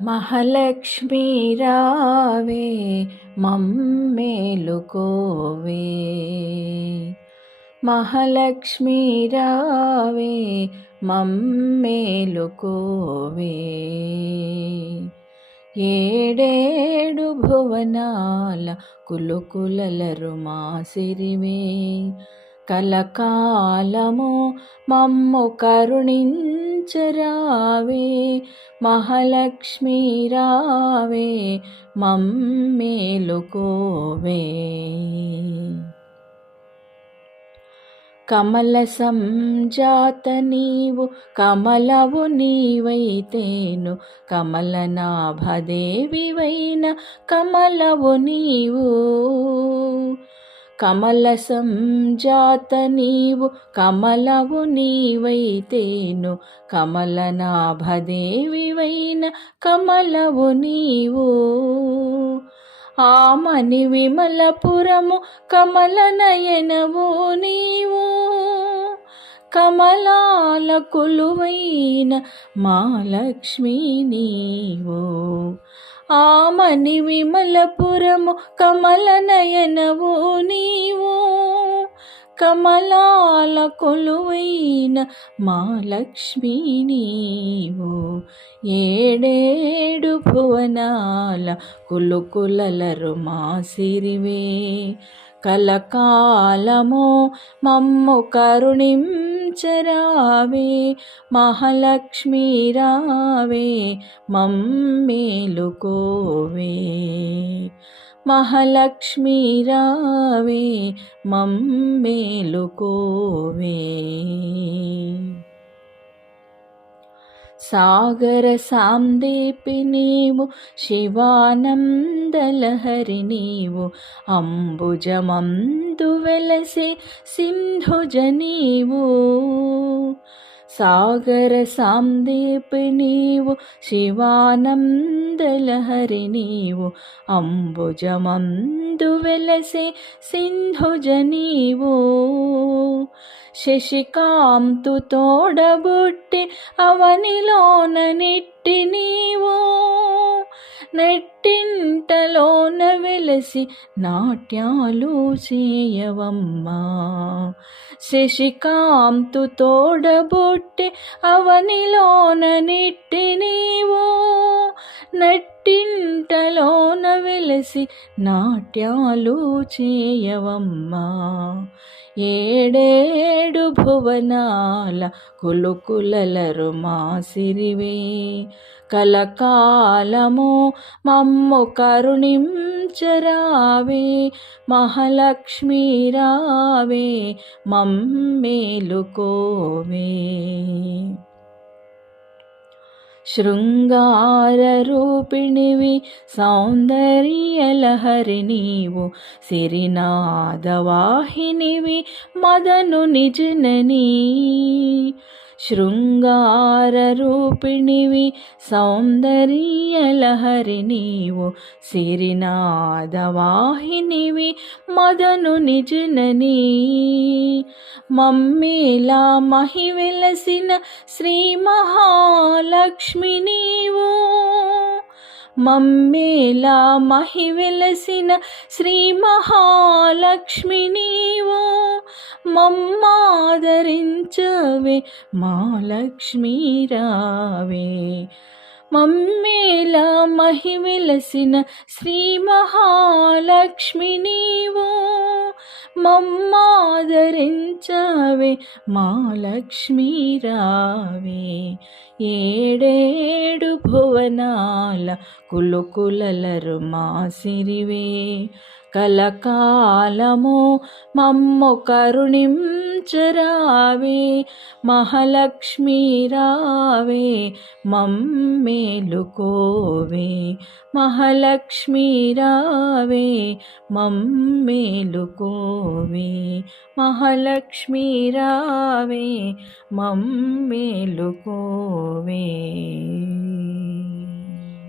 మహాలక్ష్మి రావే మమ్మేలుకోవే, మహాలక్ష్మి రావే మమ్మేలుకోవే. ఏడేడు భువనాల కులుకులలరు మాసిరివే, కలకాలము మమ్ము కరుణించరావే. మహాలక్ష్మి రావే మమ్మేలుకోవే. కమల సంజాత నీవు కమలవు నీవైతేను, కమలనాభదేవివైన కమలవు నీవు. కమల సంజాత నీవు కమలవు నీవైతేను, కమలనాభదేవివైన కమలవు నీవు. ఆమని విమలపురము కమలనయనవు నీవు, కమలాల కొలువైన మహాలక్ష్మి నీవు. ఆమని విమలపురము కమలనయనవు నీవు, కమలాల కొలువైన మహాలక్ష్మి నీవు. ఏడేడు భువనాల కులుకులలరు మాసిరివే, కలకాలము మమ్ము కరుణించరావే. మహాలక్ష్మి రావే మమ్మేలుకోవే, మహాలక్ష్మి రావే మమ్మేలుకోవే. సాగర సాందీపి నీవు శివానందలహరి నీవు, అంబుజమందు వెలసే సింధుజ నీవు. సాగర సాందీపి నీవు శివానందలహరి నీవు, అంబుజమందు వెలసే సింధుజ నీవు. శశికాంతు తోడబుట్టి అవనిలోన నిట్టి నీవు, నెట్టింటలోన వెలసి నాట్యాలు చేయవమ్మా. శశికాంతు తోడబుట్టి అవనిలోన నిట్టి నీవు, నెట్టింటలోన వెలసి నాట్యాలు చేయవమ్మా. ఏడేడు భువనాల కులుకులలరు మాసిరివే, కలకాలము మమ్ము కరుణించరావే. మహాలక్ష్మి రావే మమ్మేలుకోవే. శృంగార రూపిణివి సౌందర్యలహరి నీవు, సిరినాదవాహినివి మదనుని జననీ. శృంగార రూపిణివి సౌందర్యలహరి నీవు, సిరినాదవాహినివి మదనుని జననీ. మమ్మేలా మహి వెలసిన శ్రీ మహాలక్ష్మి నీవు, మమ్మేలా మహి వెలసిన శ్రీ మహాలక్ష్మి నీవు. మమ్మాదరించవే మహాలక్ష్మి రావే, మమ్మేలా మహి వెలసిన శ్రీ మహాలక్ష్మి నీవు. మమ్మాదరించవే మహాలక్ష్మి రావే. ఏడేడు భువనాల కులుకులలరు మాసిరివే, కలకాలము మమ్ము కరుణించరావే. మహాలక్ష్మి రావే మమ్మేలుకోవే, మహాలక్ష్మి రావే మమ్మేలుకోవే, మహాలక్ష్మి రావే మమ్మేలుకోవే.